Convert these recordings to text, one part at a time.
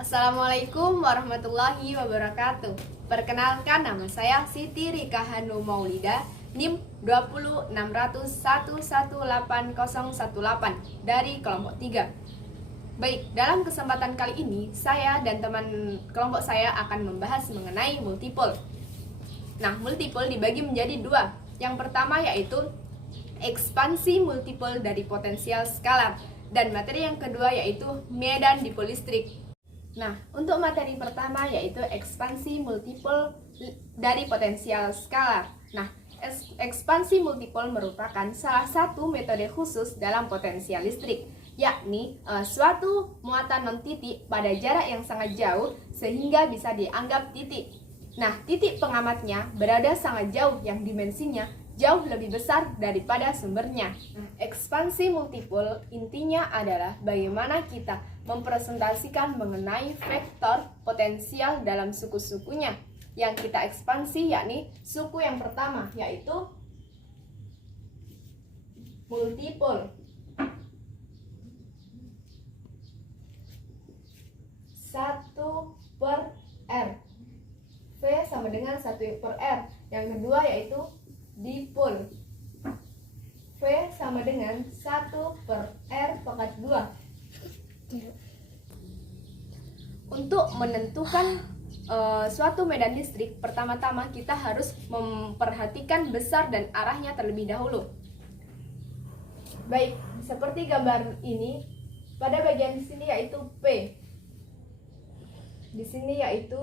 Assalamualaikum warahmatullahi wabarakatuh. Perkenalkan, nama saya Siti Rika Hanu Maulida, NIM 206118018 dari kelompok 3. Baik, dalam kesempatan kali ini saya dan teman kelompok saya akan membahas mengenai multipole. Nah, multipole dibagi menjadi dua. Yang pertama yaitu ekspansi multipole dari potensial skalar, dan materi yang kedua yaitu medan dipole listrik. Nah, untuk materi pertama yaitu ekspansi multipole dari potensial skalar. Nah, ekspansi multipole merupakan salah satu metode khusus dalam potensial listrik, yakni suatu muatan non-titik pada jarak yang sangat jauh sehingga bisa dianggap titik. Nah, titik pengamatnya berada sangat jauh yang dimensinya jauh lebih besar daripada sumbernya. Ekspansi multipole intinya adalah bagaimana kita mempresentasikan mengenai vektor potensial dalam suku-sukunya yang kita ekspansi, yakni suku yang pertama yaitu multipole. 1/R. V sama dengan 1/R. Yang kedua yaitu dipole. V sama dengan 1/R pangkat 2. Untuk menentukan suatu medan listrik, pertama-tama kita harus memperhatikan besar dan arahnya terlebih dahulu. Baik, seperti gambar ini, pada bagian di sini yaitu P. Di sini yaitu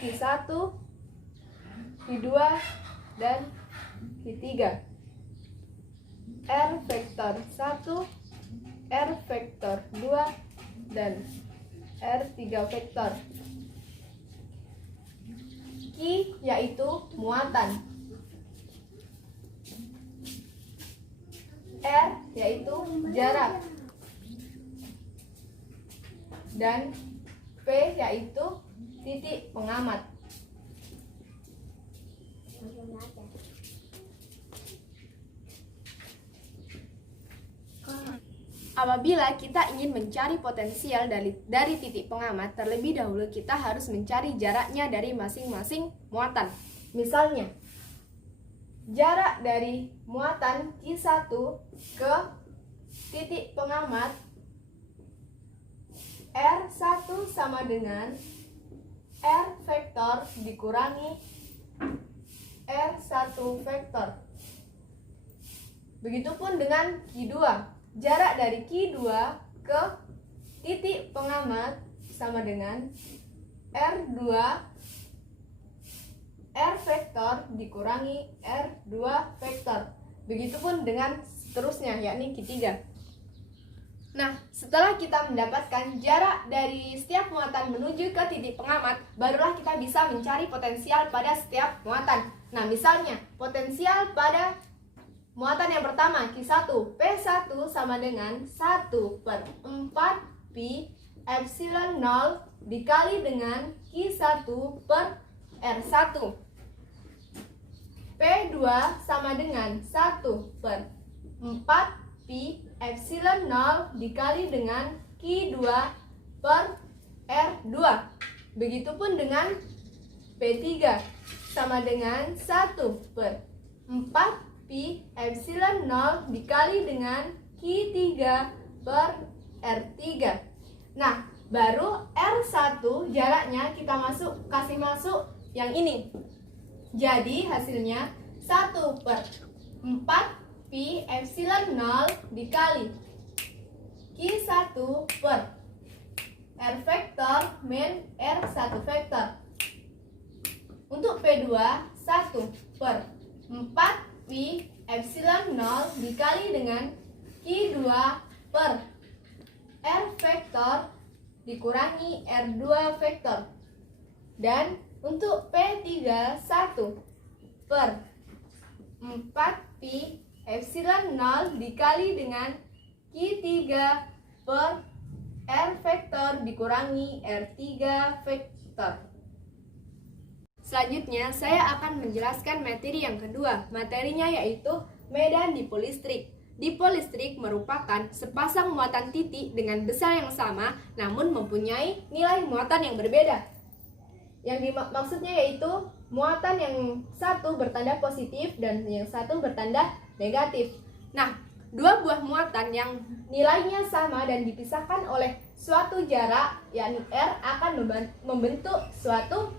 Q1, Q2, dan Q3. R vektor 1, R vektor 2, dan R3 vektor. Q yaitu muatan, R yaitu jarak, dan P yaitu titik pengamat. Apabila kita ingin mencari potensial dari titik pengamat, terlebih dahulu kita harus mencari jaraknya dari masing-masing muatan. Misalnya, jarak dari muatan Q1 ke titik pengamat R1 sama dengan R vektor dikurangi R1 vektor. Begitupun dengan Q2. Jarak dari Q2 ke titik pengamat sama dengan R2 R vektor dikurangi R2 vektor. Begitupun dengan seterusnya, yakni Q3. Nah, setelah kita mendapatkan jarak dari setiap muatan menuju ke titik pengamat, barulah kita bisa mencari potensial pada setiap muatan. Nah, misalnya potensial pada muatan yang pertama Q1, P1 sama dengan 1/4 pi epsilon 0 dikali dengan Q1 per R1. P2 sama dengan 1/4 pi epsilon 0 dikali dengan Q2 per R2. Begitupun dengan P3 sama dengan 1/4 pi epsilon 0 dikali dengan Q3 per R3. Nah, baru R1 jaraknya kita kasih masuk yang ini. Jadi hasilnya 1/4 pi epsilon 0 dikali Q1 per R vektor min R1 vektor. Untuk P2 1/4 pi epsilon 0 dikali dengan Q2 per R vektor dikurangi R2 vektor. Dan untuk P3 1/4 pi epsilon 0 dikali dengan Q3 per R vektor dikurangi R3 vektor. Selanjutnya, saya akan menjelaskan materi yang kedua. Materinya yaitu medan dipole listrik. Dipol listrik merupakan sepasang muatan titik dengan besar yang sama namun mempunyai nilai muatan yang berbeda. Yang maksudnya yaitu muatan yang satu bertanda positif dan yang satu bertanda negatif. Nah, dua buah muatan yang nilainya sama dan dipisahkan oleh suatu jarak, yakni R, akan membentuk suatu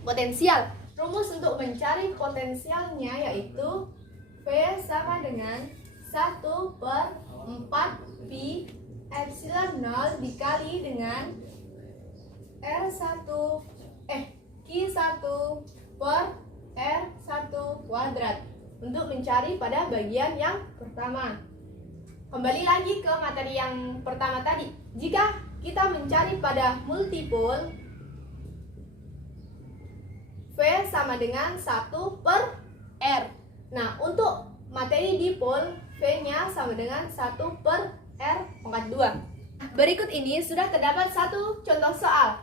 potensial. Rumus untuk mencari potensialnya yaitu V sama dengan 1/4 pi epsilon 0 dikali dengan Q1 per R1 kuadrat untuk mencari pada bagian yang pertama. Kembali lagi ke materi yang pertama tadi. Jika kita mencari pada multipol V sama dengan 1 per R. Nah, untuk materi dipol V-nya sama dengan 1 per R pangkat 2. Berikut ini sudah terdapat satu contoh soal.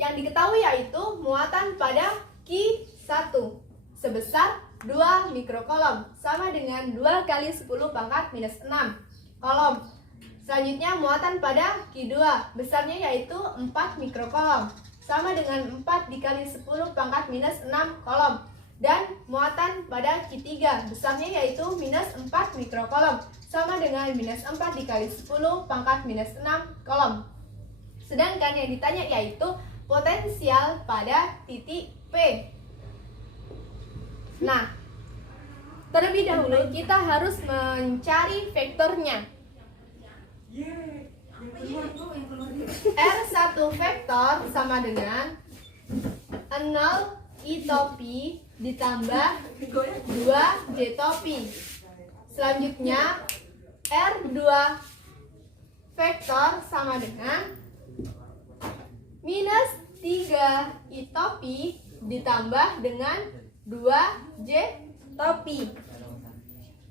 Yang diketahui yaitu muatan pada Q1 sebesar 2 mikrokolom sama dengan 2 kali 10 pangkat minus 6 kolom. Selanjutnya muatan pada Q2 besarnya yaitu 4 mikrokolom sama dengan 4 dikali 10 pangkat minus 6 kolom. Dan muatan pada Q3 besarnya yaitu minus 4 mikrokolom sama dengan minus 4 dikali 10 pangkat minus 6 kolom. Sedangkan yang ditanya yaitu potensial pada titik P. Nah, terlebih dahulu kita harus mencari vektornya. R1 vektor sama dengan 0 I topi ditambah 2 J topi. Selanjutnya R2 vektor sama dengan minus 3 I topi ditambah dengan 2 J topi.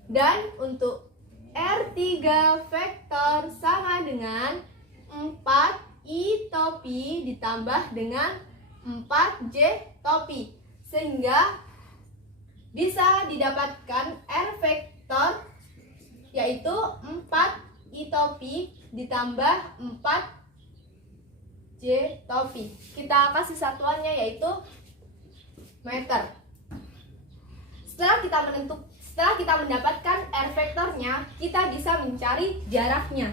Dan untuk R3 vektor sama dengan 4 I topi ditambah dengan 4 J topi. Sehingga bisa didapatkan R vektor yaitu 4 I topi ditambah 4 J topi. Kita kasih satuannya yaitu meter. Setelah kita mendapatkan R vektornya, kita bisa mencari jaraknya.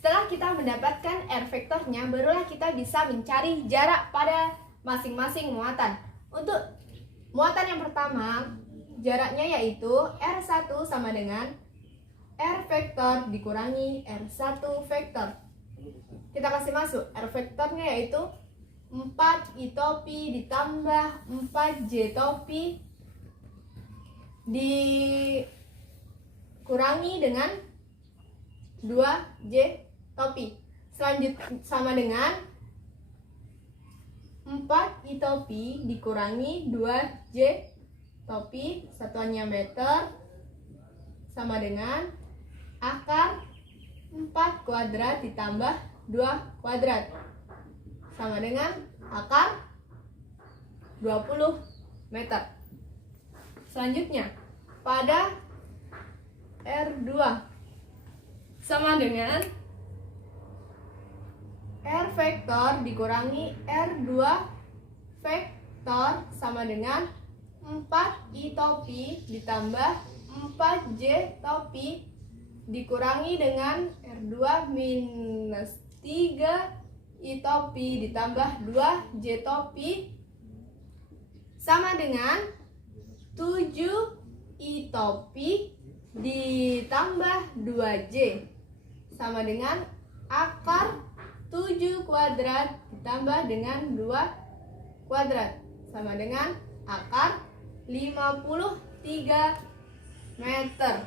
Setelah kita mendapatkan R vektornya, barulah kita bisa mencari jarak pada masing-masing muatan. Untuk muatan yang pertama, jaraknya yaitu R1 sama dengan R vektor dikurangi R1 vektor. Kita kasih masuk R vektornya yaitu 4 I topi ditambah 4 J topi dikurangi dengan 2 J topi. Selanjutnya sama dengan 4 I topi dikurangi 2 J topi, satuannya meter, sama dengan akar 4 kuadrat ditambah 2 kuadrat sama dengan akar 20 meter. Selanjutnya pada R2 sama dengan R vektor dikurangi R2 vektor sama dengan 4 I topi ditambah 4 J topi dikurangi dengan R2 minus 3 I topi ditambah 2 J topi sama dengan 7 I topi ditambah 2J sama dengan akar 7 kuadrat ditambah dengan 2 kuadrat sama dengan akar 53 meter.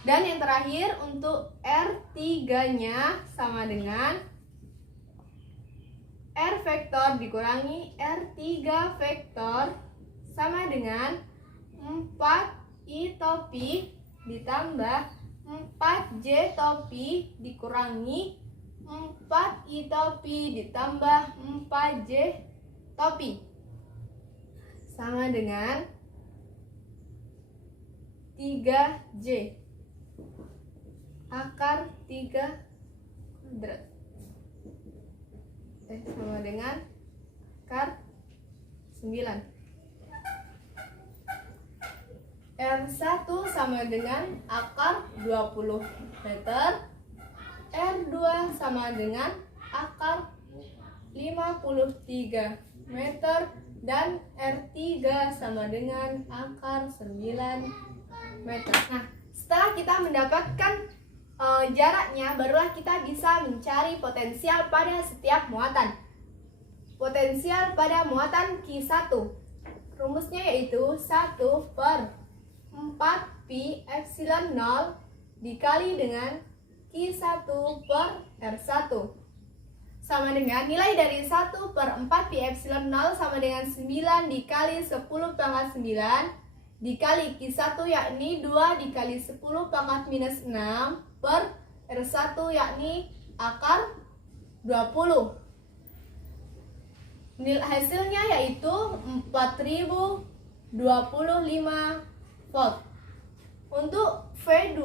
Dan yang terakhir untuk R3-nya sama dengan R vektor dikurangi R3 vektor sama dengan 4 I topi ditambah 4 J topi dikurangi 4 I topi ditambah 4 J topi sama dengan 3J. Akar 3 kuadrat sama dengan akar 9. R1 sama dengan akar 20 meter. R2 sama dengan akar 53 meter. Dan R3 sama dengan akar 9 meter. Nah, setelah kita mendapatkan jaraknya, barulah kita bisa mencari potensial pada setiap muatan. Potensial pada muatan Q1, rumusnya yaitu 1/4 pi epsilon 0 dikali dengan Q1 per R1 sama dengan nilai dari 1/4 pi epsilon 0 sama dengan 9 dikali 10 pangkat 9 dikali Q1 yakni 2 dikali 10 pangkat minus 6 per R1 yakni akar 20. Hasilnya yaitu 4025 volt. Untuk V2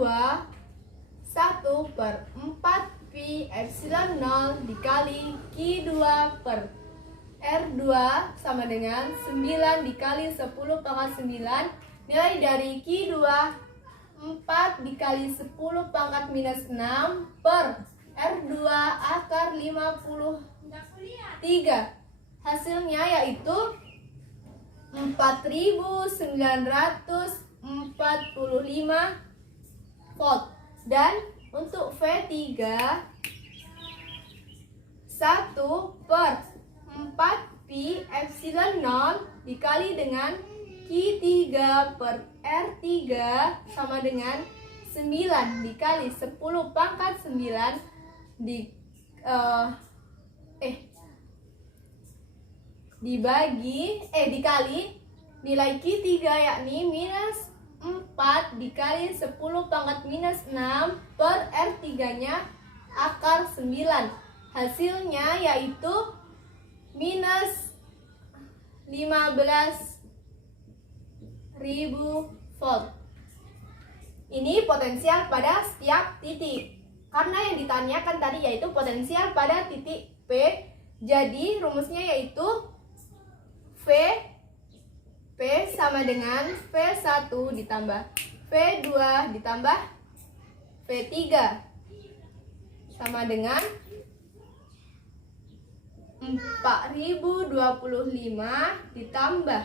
1/4 pi epsilon 0 dikali Q2 per R2 sama dengan 9 dikali 10 pangkat 9. Nilai dari Q2 4 dikali 10 pangkat minus 6 per R2 akar 53. Hasilnya yaitu 4945 volt. Dan untuk V3 1/4 pi epsilon 0 dikali dengan Q3 per R3 sama dengan 9 dikali 10 pangkat 9 dikali nilai Q3 yakni minus 4 dikali 10 pangkat minus 6 per R3 nya akar 9. Hasilnya yaitu minus 15.000 volt. Ini potensial pada setiap titik. Karena yang ditanyakan tadi yaitu potensial pada titik P. Jadi rumusnya yaitu P sama dengan V1 ditambah V2 ditambah V3 sama dengan 4025 ditambah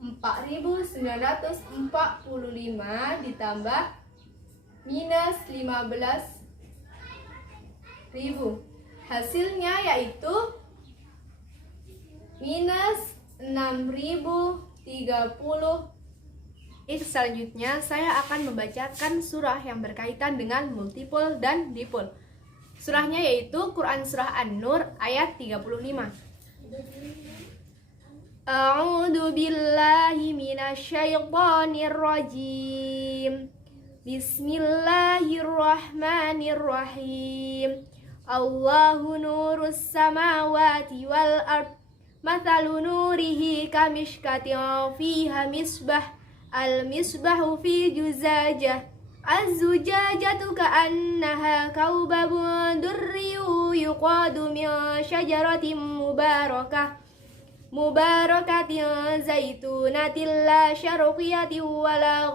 4945 ditambah minus 15.000. Hasilnya yaitu minus 6030. Selanjutnya saya akan membacakan surah yang berkaitan dengan multipol dan dipol. Surahnya yaitu Quran Surah An-Nur ayat 35. A'udzu billahi minasyaitonir rajim. Bismillahirrahmanirrahim. Allahu nurus samawati wal ard. Mathalu nurihi kamishkatin fiha misbah. Al-misbahu fi juzajah. Az-zujajatu ka'annaha kaubabun durriyu yuqadu min syajaratin mubarakatin zaitunatin la syarqiyatin wala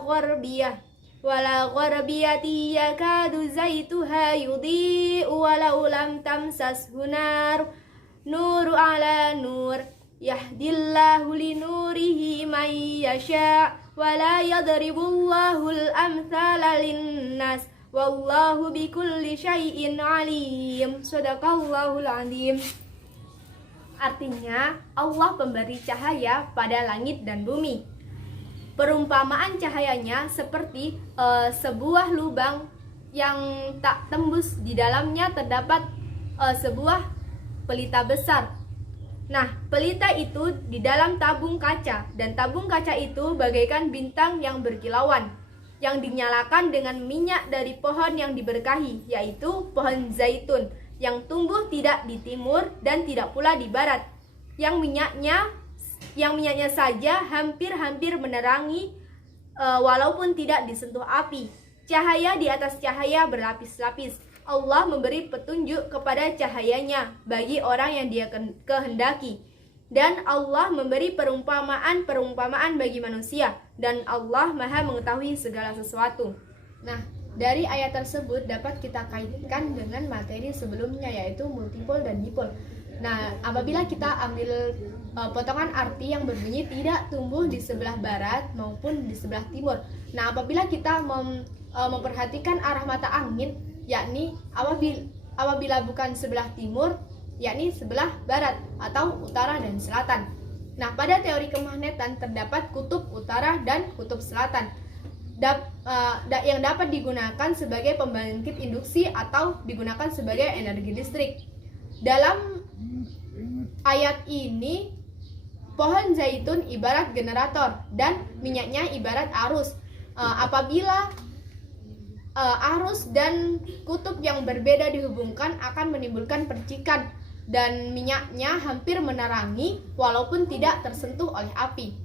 gharbiyati yakadu zaituha yudhi'u walau lam tamsashu nar nuru ala nur yahdillahu linurihi man yasha' wala yadribullahul amthala linnas wallahu bikulli syai'in alim. Shadaqallahul azim. Artinya, Allah pemberi cahaya pada langit dan bumi. Perumpamaan cahayanya seperti sebuah lubang yang tak tembus, di dalamnya terdapat sebuah pelita besar. Nah, pelita itu di dalam tabung kaca, dan tabung kaca itu bagaikan bintang yang berkilauan, yang dinyalakan dengan minyak dari pohon yang diberkahi, yaitu pohon zaitun, yang tumbuh tidak di timur dan tidak pula di barat, yang minyaknya saja hampir-hampir menerangi walaupun tidak disentuh api. Cahaya di atas cahaya berlapis-lapis. Allah memberi petunjuk kepada cahayanya bagi orang yang Dia kehendaki. Dan Allah memberi perumpamaan bagi manusia, dan Allah Maha mengetahui segala sesuatu. Nah, dari ayat tersebut dapat kita kaitkan dengan materi sebelumnya, yaitu multiple dan dipole. Nah, apabila kita ambil potongan arti yang berbunyi tidak tumbuh di sebelah barat maupun di sebelah timur. Nah, apabila kita memperhatikan arah mata angin, yakni apabila bukan sebelah timur, yakni sebelah barat atau utara dan selatan. Nah, pada teori kemagnetan terdapat kutub utara dan kutub selatan yang dapat digunakan sebagai pembangkit induksi atau digunakan sebagai energi listrik. Dalam ayat ini, pohon zaitun ibarat generator dan minyaknya ibarat arus. Apabila arus dan kutub yang berbeda dihubungkan akan menimbulkan percikan, dan minyaknya hampir menerangi walaupun tidak tersentuh oleh api.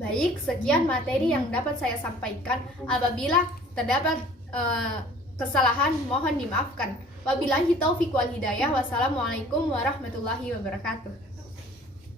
Baik, sekian materi yang dapat saya sampaikan. Apabila terdapat kesalahan, mohon dimaafkan. Wabillahi taufiq wal hidayah. Wassalamualaikum warahmatullahi wabarakatuh.